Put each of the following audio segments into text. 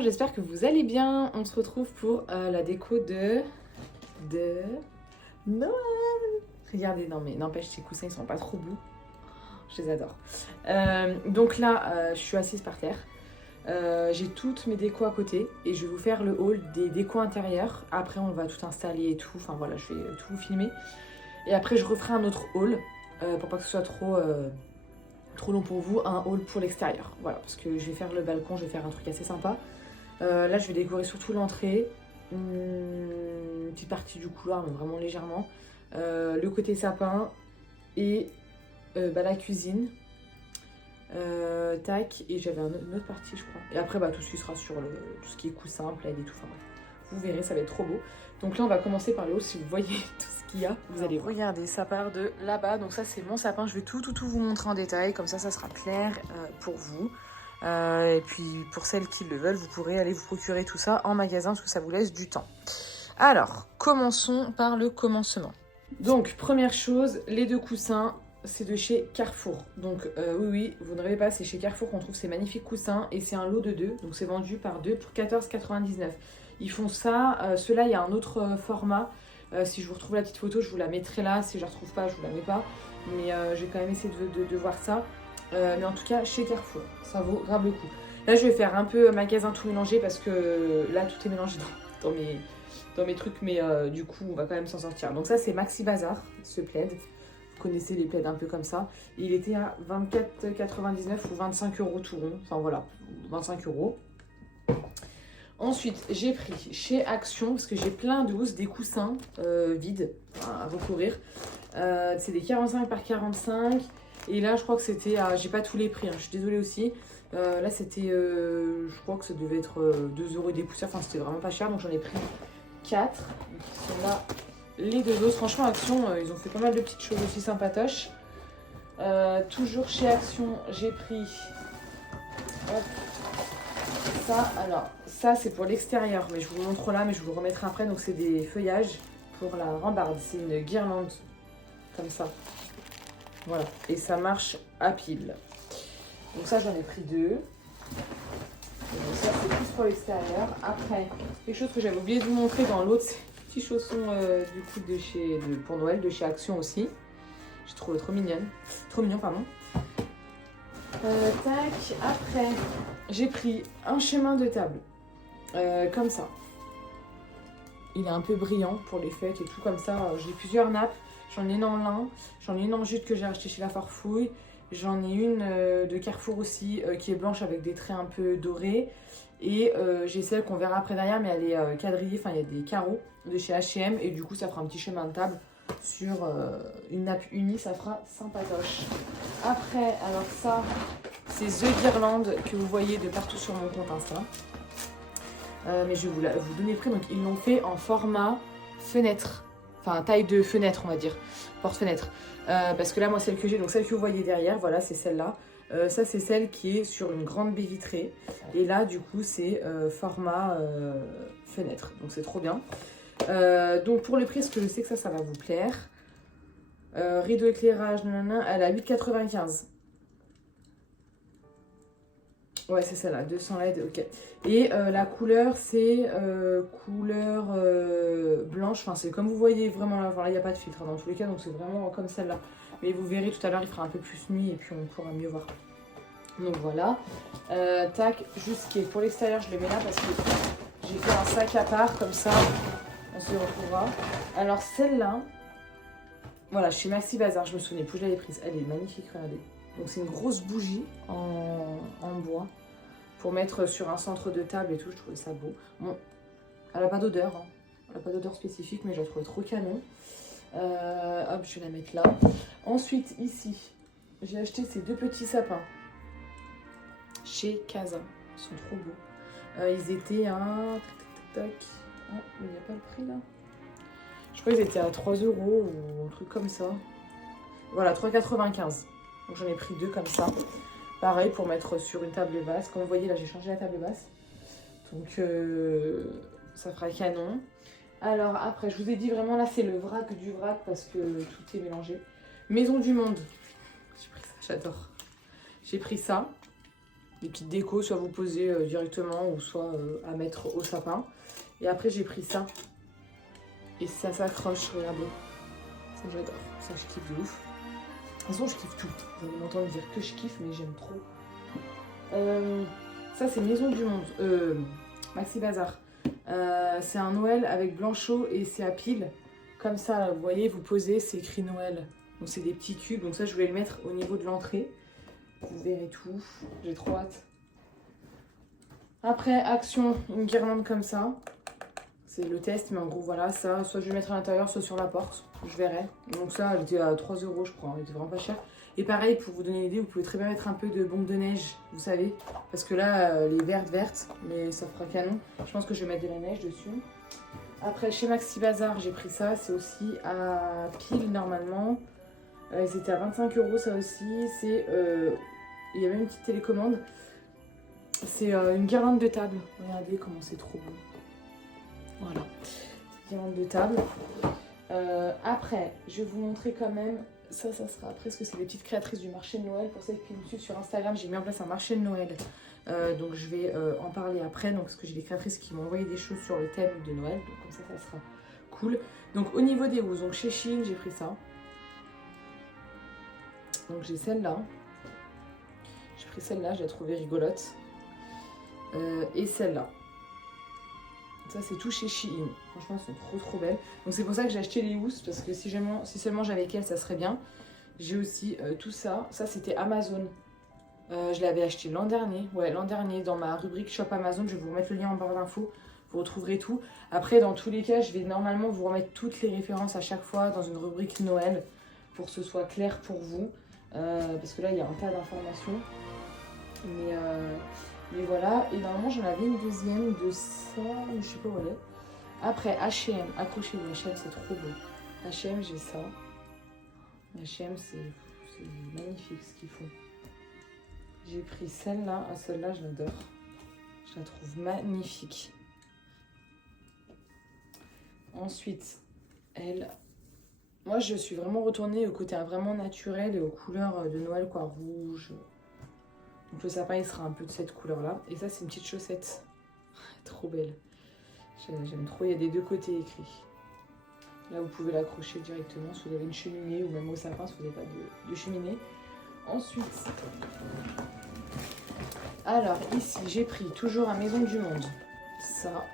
bonjour, j'espère que vous allez bien. On se retrouve pour la déco de Noël. Regardez, non mais n'empêche, ces coussins ils sont pas trop beaux. Je les adore. Donc là, je suis assise par terre. J'ai toutes mes décos à côté et je vais vous faire le haul des décos intérieures. Après, on va tout installer et tout. Enfin voilà, je vais tout vous filmer. Et après, je referai un autre haul pour pas que ce soit trop long pour vous, un haul pour l'extérieur. Voilà, parce que je vais faire le balcon, je vais faire un truc assez sympa. Là, je vais décorer surtout l'entrée, une petite partie du couloir, mais vraiment légèrement. Le côté sapin et la cuisine. Tac, et j'avais une autre partie, je crois. Et après, tout ce qui sera sur tout ce qui est coussin, plaid et tout. Enfin bref, vous verrez, ça va être trop beau. Donc là, on va commencer par le haut. Si vous voyez tout ce qu'il y a, vous allez voir. Regardez, ça part de là-bas. Donc ça, c'est mon sapin. Je vais tout vous montrer en détail. Comme ça sera clair pour vous. Et puis, pour celles qui le veulent, vous pourrez aller vous procurer tout ça en magasin parce que ça vous laisse du temps. Alors, commençons par le commencement. Donc, première chose, les deux coussins. C'est de chez Carrefour. Donc oui, vous ne rêvez pas, c'est chez Carrefour qu'on trouve ces magnifiques coussins. Et c'est un lot de 2. Donc c'est vendu par 2 pour 14,99 €. Ils font ça. Ceux-là, il y a un autre format. Si je vous retrouve la petite photo, je vous la mettrai là. Si je la retrouve pas, je vous la mets pas. Mais je vais quand même essayer de voir ça. Mais en tout cas, chez Carrefour, ça vaut grave le coup. Là, je vais faire un peu magasin tout mélangé parce que là, tout est mélangé dans mes trucs. Mais du coup, on va quand même s'en sortir. Donc ça, c'est Maxi Bazar, ce plaid. Vous connaissez les plaids un peu comme ça. Il était à 24,99 € ou 25 € tout rond. Enfin voilà, 25 €. Ensuite, j'ai pris chez Action, parce que j'ai plein de housses, des coussins vides à recourir. C'est des 45 par 45. Et là, je crois que c'était... j'ai pas tous les prix, hein, je suis désolée aussi. Là, c'était... je crois que ça devait être 2 € et des poussières. Enfin, c'était vraiment pas cher. Donc, j'en ai pris 4. Donc, ils sont là. Les deux autres, franchement, Action, ils ont fait pas mal de petites choses aussi sympatoches. Toujours chez Action, j'ai pris ça. Alors, ça, c'est pour l'extérieur, mais je vous le montre là, mais je vous le remettrai après. Donc, c'est des feuillages pour la rambarde. C'est une guirlande, comme ça. Voilà, et ça marche à pile. Donc ça, j'en ai pris 2. Donc ça, c'est plus pour l'extérieur. Après, quelque chose que j'avais oublié de vous montrer dans l'autre, c'est petits chaussons du coup pour Noël de chez Action aussi. J'ai trouvé trop mignonne. Trop mignon, pardon. Tac, après, j'ai pris un chemin de table. Comme ça. Il est un peu brillant pour les fêtes et tout comme ça. J'ai plusieurs nappes. J'en ai une en lin. J'en ai une en jute que j'ai acheté chez La Farfouille. J'en ai une de Carrefour aussi qui est blanche avec des traits un peu dorés. Et j'ai celle qu'on verra après derrière, mais elle est quadrillée, enfin il y a des carreaux de chez H&M. Et du coup, ça fera un petit chemin de table sur une nappe unie, ça fera sympatoche. Après, alors ça, c'est The Guirlande que vous voyez de partout sur mon compte Insta. Mais je vais vous donner le prix. Donc, ils l'ont fait en format fenêtre. Enfin, taille de fenêtre, on va dire. Porte-fenêtre. Parce que là, moi, celle que j'ai, donc celle que vous voyez derrière, voilà, c'est celle-là. Ça, c'est celle qui est sur une grande baie vitrée. Et là, du coup, c'est format fenêtre. Donc, c'est trop bien. Donc, pour le prix, est-ce que je sais que ça va vous plaire. Rideau éclairage, nanana, elle a 8,95 €. Ouais, c'est celle-là, 200 LED, ok. Et la couleur, c'est couleur blanche. Enfin, c'est comme vous voyez vraiment là. Voilà, il n'y a pas de filtre dans tous les cas, donc c'est vraiment comme celle-là. Mais vous verrez tout à l'heure, il fera un peu plus nuit et puis on pourra mieux voir. Donc voilà. Tac, juste qui est pour l'extérieur, je le mets là parce que j'ai fait un sac à part, comme ça, on se retrouvera. Alors celle-là, voilà, chez Maxi Bazar, je me souvenais plus, je l'avais prise. Elle est magnifique, regardez. Donc c'est une grosse bougie en bois pour mettre sur un centre de table et tout, je trouvais ça beau. Bon, elle n'a pas d'odeur, hein. Elle n'a pas d'odeur spécifique, mais je la trouvais trop canon. Hop, je vais la mettre là. Ensuite, ici, j'ai acheté ces deux petits sapins chez Casa. Ils sont trop beaux. Ils étaient à... Tac. Oh, il n'y a pas le prix là. Je crois qu'ils étaient à 3 € ou un truc comme ça. Voilà, 3,95 €. Donc j'en ai pris 2 comme ça. Pareil pour mettre sur une table basse. Comme vous voyez là, j'ai changé la table basse. Donc ça fera canon. Alors après, je vous ai dit vraiment là, c'est le vrac du vrac parce que tout est mélangé. Maison du Monde. J'ai pris ça, j'adore. J'ai pris ça. des petites décos, soit vous posez directement ou soit à mettre au sapin. Et après j'ai pris ça. Et ça s'accroche, regardez. Ça j'adore, ça je kiffe de ouf. De toute façon je kiffe tout. Vous allez m'entendre dire que je kiffe mais j'aime trop. Ça c'est Maison du Monde, Maxi Bazar. C'est un Noël avec Blanchot et c'est à pile. Comme ça, vous voyez, vous posez, c'est écrit Noël. Donc c'est des petits cubes. Donc ça, je voulais le mettre au niveau de l'entrée. Vous verrez tout. J'ai trop hâte. Après, action, une guirlande comme ça. C'est le test, mais en gros, voilà, ça. Soit je vais le mettre à l'intérieur, soit sur la porte. Je verrai. Donc ça, elle était à 3 €, je crois. Elle était vraiment pas chère. Et pareil, pour vous donner une idée, vous pouvez très bien mettre un peu de bombe de neige, vous savez. Parce que là, les vertes, mais ça fera canon. Je pense que je vais mettre de la neige dessus. Après, chez Maxi Bazar, j'ai pris ça. C'est aussi à pile, normalement. C'était à 25 € ça aussi. C'est, il y a même une petite télécommande. C'est une guirlande de table. Regardez comment c'est trop beau. Voilà. Guirlande de table. Après, je vais vous montrer quand même. Ça sera après, parce que c'est les petites créatrices du marché de Noël. Pour celles qui me suivent sur Instagram, j'ai mis en place un marché de Noël. Donc je vais en parler après. Donc, parce que j'ai des créatrices qui m'ont envoyé des choses sur le thème de Noël. Donc comme ça sera cool. Donc au niveau des housses, donc chez Shein, j'ai pris ça. Donc j'ai celle-là. J'ai pris celle-là, je la trouvais rigolote. Et celle-là. Ça c'est tout chez Shein. Franchement elles sont trop belles. Donc c'est pour ça que j'ai acheté les housses. Parce que si seulement j'avais qu'elles, ça serait bien. J'ai aussi tout ça. Ça c'était Amazon. Je l'avais acheté l'an dernier. Ouais, l'an dernier dans ma rubrique Shop Amazon. Je vais vous remettre le lien en barre d'infos. Vous retrouverez tout. Après dans tous les cas, je vais normalement vous remettre toutes les références à chaque fois dans une rubrique Noël. Pour que ce soit clair pour vous. Parce que là il y a un tas d'informations. Mais voilà, et normalement j'en avais une deuxième de ça, mais je sais pas où elle est. Après H&M, accrochez-vous, H&M c'est trop beau. H&M j'ai ça. H&M c'est magnifique ce qu'ils font. J'ai pris celle-là, celle-là je l'adore. Je la trouve magnifique. Ensuite, elle... Moi je suis vraiment retournée au côté vraiment naturel et aux couleurs de Noël, quoi, rouge. Donc le sapin il sera un peu de cette couleur là. Et ça c'est une petite chaussette. Trop belle. J'aime trop, il y a des deux côtés écrits. Là vous pouvez l'accrocher directement si vous avez une cheminée ou même au sapin si vous n'avez pas de cheminée. Ensuite, alors ici j'ai pris toujours à Maison du Monde. Ça.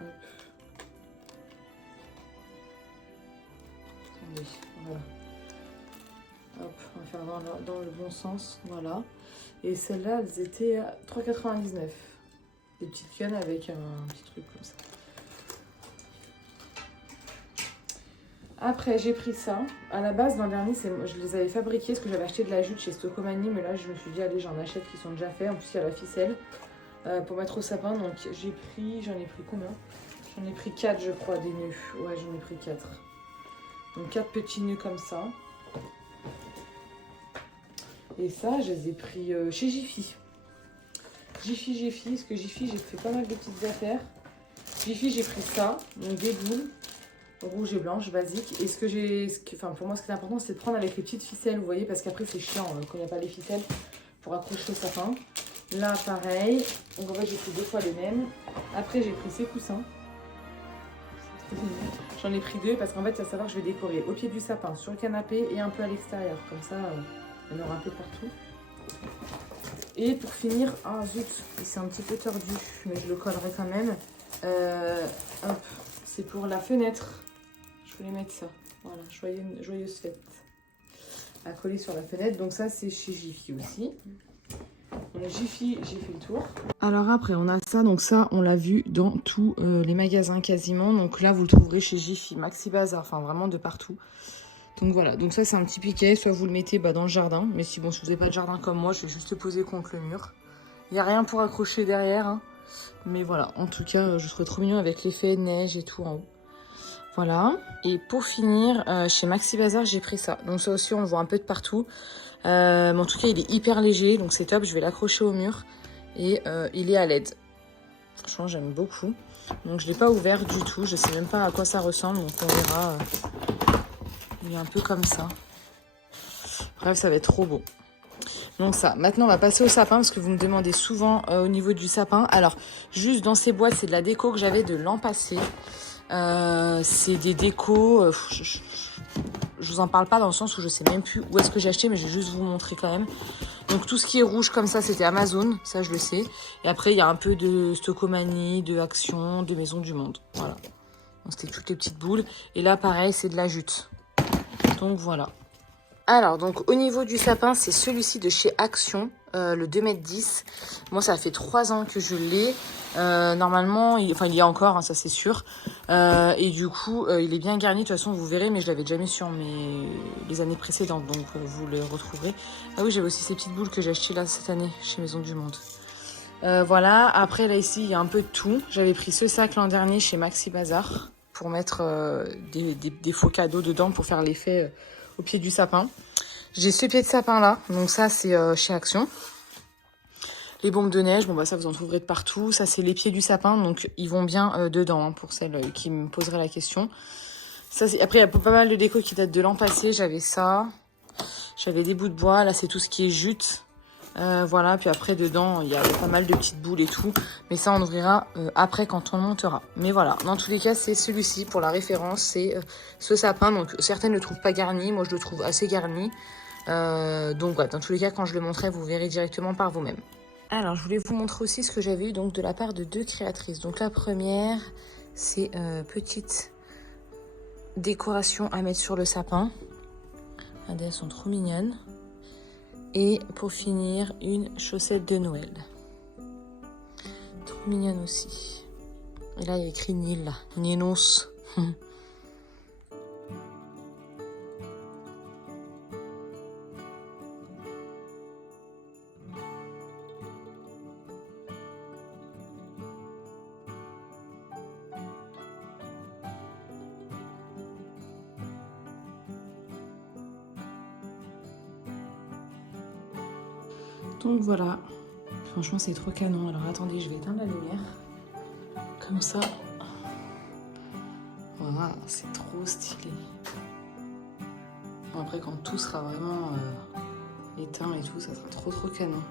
Hop. Attendez, voilà. Hop, on va faire dans le bon sens, voilà. Et celles-là, elles étaient à 3,99 €. Des petites cannes avec un petit truc comme ça. Après, j'ai pris ça. À la base, l'an dernier, je les avais fabriqués parce que j'avais acheté de la jute chez Stocomanie. Mais là, je me suis dit, allez, j'en achète qui sont déjà faits. En plus, il y a la ficelle pour mettre au sapin. Donc, j'en ai pris combien? J'en ai pris 4, je crois, des nœuds. Ouais, j'en ai pris 4. Donc, 4 petits nœuds comme ça. Et ça, je les ai pris chez Jiffy. Jiffy, parce que Jiffy, j'ai fait pas mal de petites affaires. Jiffy, j'ai pris ça, donc des boules, rouge et blanche, basique. Et pour moi, ce qui est important, c'est de prendre avec les petites ficelles, vous voyez, parce qu'après, c'est chiant quand il n'y a pas les ficelles pour accrocher le sapin. Là, pareil. Donc, en fait, j'ai pris 2 fois les mêmes. Après, j'ai pris ces coussins. J'en ai pris 2 parce qu'en fait, ça va savoir que je vais décorer au pied du sapin, sur le canapé et un peu à l'extérieur. Comme ça, il y en aura un peu partout. Et pour finir, ah zut, c'est un petit peu tordu, mais je le collerai quand même. Hop, c'est pour la fenêtre. Je voulais mettre ça. Voilà, joyeuse fête. À coller sur la fenêtre. Donc ça, c'est chez Jiffy aussi. Donc Jiffy, j'ai fait le tour. Alors après, on a ça. Donc ça, on l'a vu dans tous les magasins quasiment. Donc là, vous le trouverez chez Jiffy, Maxi Bazar, enfin vraiment de partout. Donc voilà, donc ça c'est un petit piquet, soit vous le mettez dans le jardin, mais si vous n'avez pas de jardin comme moi, je vais juste le poser contre le mur. Il n'y a rien pour accrocher derrière, hein. Mais voilà, en tout cas, je trouve trop mignon avec l'effet neige et tout en haut. Voilà, et pour finir, chez Maxi Bazar, j'ai pris ça. Donc ça aussi, on le voit un peu de partout. Mais en tout cas, il est hyper léger, donc c'est top, je vais l'accrocher au mur. Et il est à LED. Franchement, j'aime beaucoup. Donc je ne l'ai pas ouvert du tout, je ne sais même pas à quoi ça ressemble, donc on verra... Il est un peu comme ça. Bref, ça va être trop beau. Donc ça, maintenant on va passer au sapin parce que vous me demandez souvent au niveau du sapin. Alors, juste dans ces boîtes, c'est de la déco que j'avais de l'an passé. C'est des décos, je vous en parle pas dans le sens où je sais même plus où est-ce que j'ai acheté, mais je vais juste vous montrer quand même. Donc tout ce qui est rouge comme ça, c'était Amazon, ça je le sais. Et après, il y a un peu de Stocomanie, de Action, de Maison du Monde. Voilà. Donc c'était toutes les petites boules. Et là, pareil, c'est de la jute. Donc voilà. Alors, donc au niveau du sapin, c'est celui-ci de chez Action, le 2,10 m. Moi, ça fait 3 ans que je l'ai. Normalement, il y a encore, hein, ça c'est sûr. Et du coup, il est bien garni. De toute façon, vous verrez, mais je l'avais déjà mis sur les années précédentes, donc vous le retrouverez. Ah oui, j'avais aussi ces petites boules que j'ai achetées là cette année chez Maison du Monde. Voilà, après là ici, il y a un peu de tout. J'avais pris ce sac l'an dernier chez Maxi Bazar pour mettre des faux cadeaux dedans pour faire l'effet au pied du sapin. J'ai ce pied de sapin là, donc ça c'est chez Action. Les bombes de neige, bon bah ça vous en trouverez de partout. Ça c'est les pieds du sapin, donc ils vont bien dedans hein, pour celles qui me poseraient la question. Ça, après il y a pas mal de déco qui datent de l'an passé, j'avais ça. J'avais des bouts de bois, là c'est tout ce qui est jute. Voilà, puis après dedans il y a pas mal de petites boules et tout, mais ça on ouvrira après quand on le montera. Mais voilà, dans tous les cas c'est celui-ci pour la référence, c'est ce sapin. Donc certaines ne le trouvent pas garni, moi je le trouve assez garni. Donc voilà, dans tous les cas quand je le montrerai vous verrez directement par vous-même. Alors je voulais vous montrer aussi ce que j'avais eu donc de la part de 2 créatrices. Donc la première c'est petite décoration à mettre sur le sapin. Regardez, elles sont trop mignonnes. Et pour finir, une chaussette de Noël. Trop mignonne aussi. Et là, il y a écrit Nil. Ninos. Donc voilà, franchement c'est trop canon. Alors attendez, je vais éteindre la lumière. Comme ça. Voilà, c'est trop stylé. Bon, après quand tout sera vraiment éteint et tout, ça sera trop canon.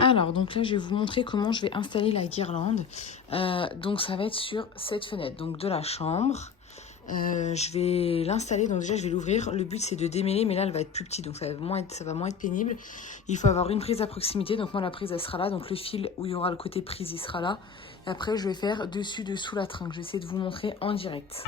Alors, donc là, je vais vous montrer comment je vais installer la guirlande. Donc, ça va être sur cette fenêtre, donc de la chambre. Je vais l'installer, donc déjà, je vais l'ouvrir. Le but, c'est de démêler, mais là, elle va être plus petite, donc ça va moins être pénible. Il faut avoir une prise à proximité, donc moi, la prise, elle sera là. Donc, le fil où il y aura le côté prise, il sera là. Et après, je vais faire dessus-dessous la tringle. Je vais essayer de vous montrer en direct.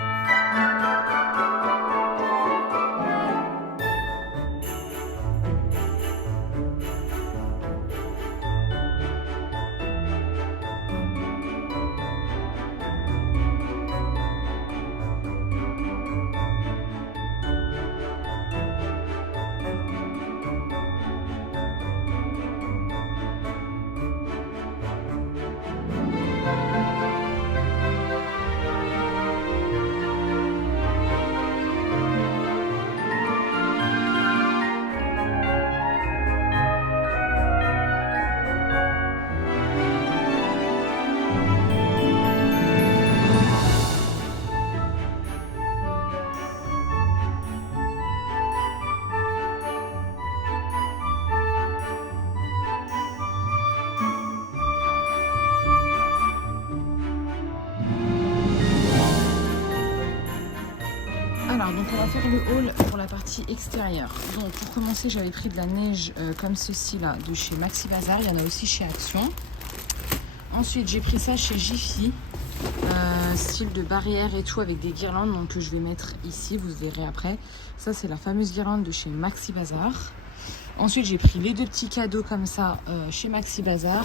Alors, donc on va faire le haul pour la partie extérieure. Donc, pour commencer, j'avais pris de la neige comme ceci là, de chez Maxi Bazar. Il y en a aussi chez Action. Ensuite, j'ai pris ça chez Jiffy, style de barrière et tout, avec des guirlandes donc, que je vais mettre ici, vous verrez après. Ça, c'est la fameuse guirlande de chez Maxi Bazar. Ensuite, j'ai pris les deux petits cadeaux comme ça chez Maxi Bazar.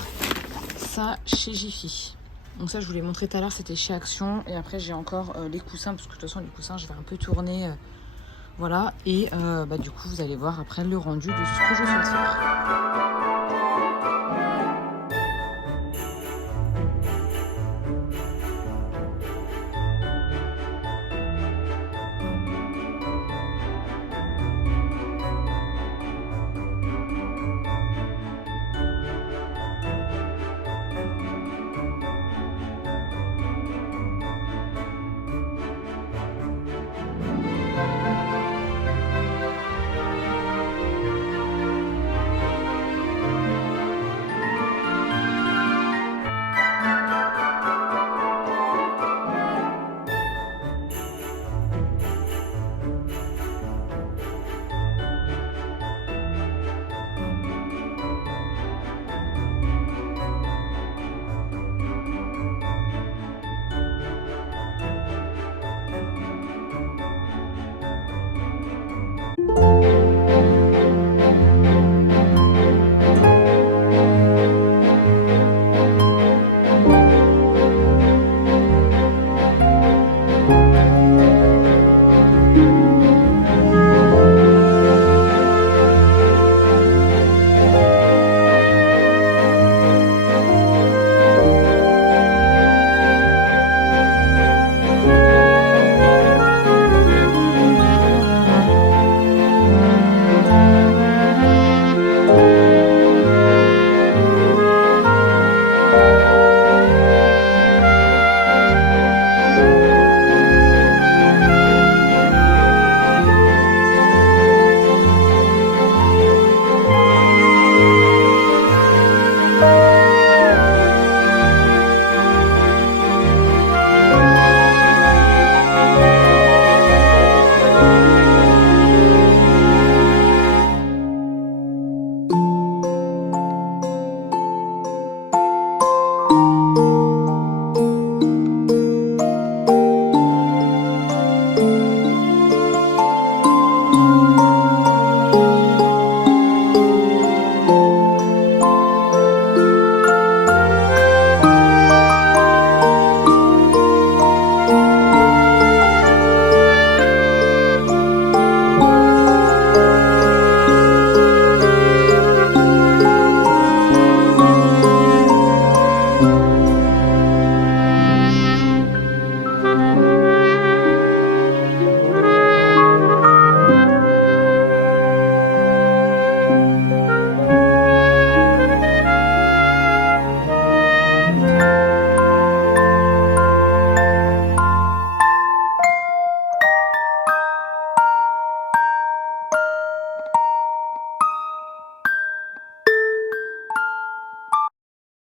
Ça, chez Jiffy. Donc ça, je vous l'ai montré tout à l'heure, c'était chez Action. Et après, j'ai encore les coussins, parce que de toute façon, les coussins, je vais un peu tourner. Voilà. Et du coup, vous allez voir après le rendu de ce que je souhaite faire.